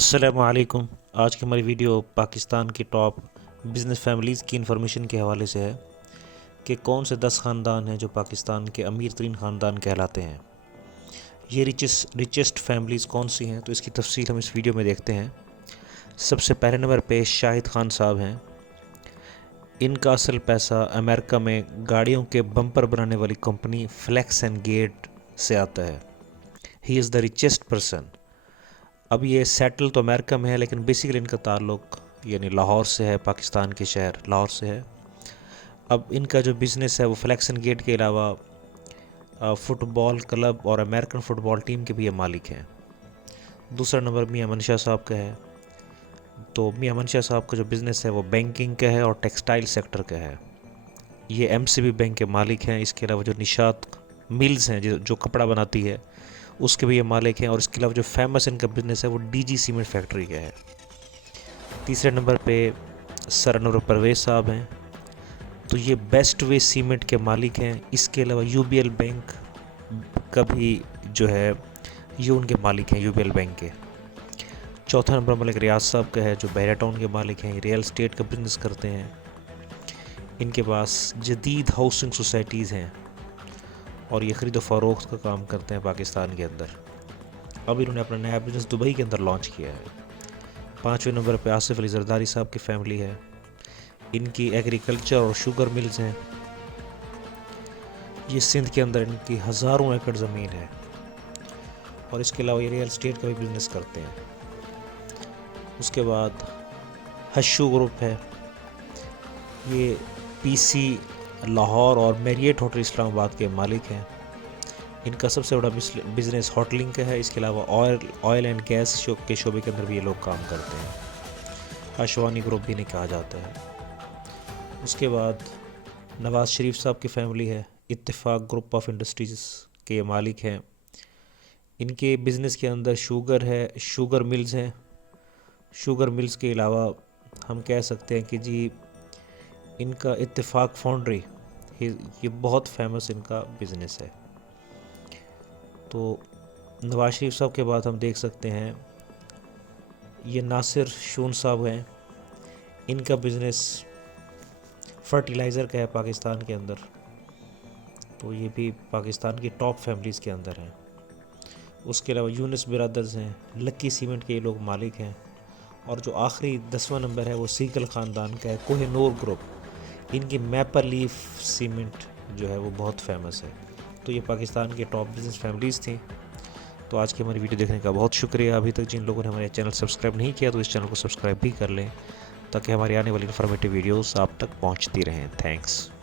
السلام علیکم۔ آج کی ہماری ویڈیو پاکستان کی ٹاپ بزنس فیملیز کی انفارمیشن کے حوالے سے ہے کہ کون سے 10 خاندان ہیں جو پاکستان کے امیر ترین خاندان کہلاتے ہیں۔ یہ ریچسٹ فیملیز کون سی ہیں تو اس کی تفصیل ہم اس ویڈیو میں دیکھتے ہیں۔ سب سے پہلے نمبر پہ شاہد خان صاحب ہیں۔ ان کا اصل پیسہ امریکہ میں گاڑیوں کے بمپر بنانے والی کمپنی فلیکس اینڈ گیٹ سے آتا ہے۔ ہی از دا ریچسٹ پرسن۔ اب یہ سیٹل تو امریکہ میں ہے لیکن بیسیکلی ان کا تعلق یعنی لاہور سے ہے، پاکستان کے شہر لاہور سے ہے۔ اب ان کا جو بزنس ہے وہ فلیکس اینڈ گیٹ کے علاوہ فٹ بال کلب اور امریکن فٹ بال ٹیم کے بھی یہ مالک ہیں۔ دوسرا نمبر میاں منشا صاحب کا ہے۔ تو میاں منشا صاحب کا جو بزنس ہے وہ بینکنگ کا ہے اور ٹیکسٹائل سیکٹر کا ہے۔ یہ ایم سی بی بینک کے مالک ہیں۔ اس کے علاوہ جو نشاط ملز ہیں جو کپڑا بناتی ہے اس کے بھی یہ مالک ہیں، اور اس کے علاوہ جو فیمس ان کا بزنس ہے وہ ڈی جی سیمنٹ فیکٹری کا ہے۔ تیسرے نمبر پہ سر انور پرویز صاحب ہیں۔ تو یہ بیسٹ وے سیمنٹ کے مالک ہیں۔ اس کے علاوہ یو بی ایل بینک کا بھی جو ہے یہ ان کے مالک ہیں، یو بی ایل بینک کے۔ چوتھا نمبر ملک ریاض صاحب کا ہے جو بحیرہ ٹاؤن کے مالک ہیں، ریئل اسٹیٹ کا بزنس کرتے ہیں۔ ان کے پاس جدید ہاؤسنگ سوسائٹیز ہیں اور یہ خرید و فروخت کا کام کرتے ہیں پاکستان کے اندر۔ اب انہوں نے اپنا نیا بزنس دبئی کے اندر لانچ کیا ہے۔ پانچویں نمبر پہ آصف علی زرداری صاحب کی فیملی ہے۔ ان کی ایگریکلچر اور شوگر ملز ہیں۔ یہ سندھ کے اندر ان کی ہزاروں ایکڑ زمین ہے، اور اس کے علاوہ یہ ریئل اسٹیٹ کا بھی بزنس کرتے ہیں۔ اس کے بعد ہشو گروپ ہے۔ یہ پی سی لاہور اور میریٹ ہوٹل اسلام آباد کے مالک ہیں۔ ان کا سب سے بڑا بزنس ہوٹلنگ کا ہے۔ اس کے علاوہ آئل اینڈ گیس کے شعبے کے اندر بھی یہ لوگ کام کرتے ہیں۔ اشوانی گروپ بھی نہیں کہا جاتا ہے۔ اس کے بعد نواز شریف صاحب کی فیملی ہے۔ اتفاق گروپ آف انڈسٹریز کے یہ مالک ہیں۔ ان کے بزنس کے اندر شوگر ہے، شوگر ملز ہیں۔ شوگر ملز کے علاوہ ہم کہہ سکتے ہیں کہ جی ان کا اتفاق فاؤنڈری یہ بہت فیمس ان کا بزنس ہے۔ تو نواز شریف صاحب کے بعد ہم دیکھ سکتے ہیں یہ ناصر شون صاحب ہیں۔ ان کا بزنس فرٹیلائزر کا ہے پاکستان کے اندر۔ تو یہ بھی پاکستان کی ٹاپ فیملیز کے اندر ہیں۔ اس کے علاوہ یونس برادرز ہیں، لکی سیمنٹ کے یہ لوگ مالک ہیں۔ اور جو آخری 10واں نمبر ہے وہ سیکل خاندان کا ہے، کوہ نور گروپ۔ ان کی میپل لیف سیمنٹ جو ہے وہ بہت فیمس ہے۔ تو یہ پاکستان کے ٹاپ بزنس فیملیز تھیں۔ تو آج کی ہماری ویڈیو دیکھنے کا بہت شکریہ۔ ابھی تک جن لوگوں نے ہمارے چینل سبسکرائب نہیں کیا تو اس چینل کو سبسکرائب بھی کر لیں تاکہ ہماری آنے والی انفارمیٹیو ویڈیوز آپ تک پہنچتی رہیں۔ تھینکس۔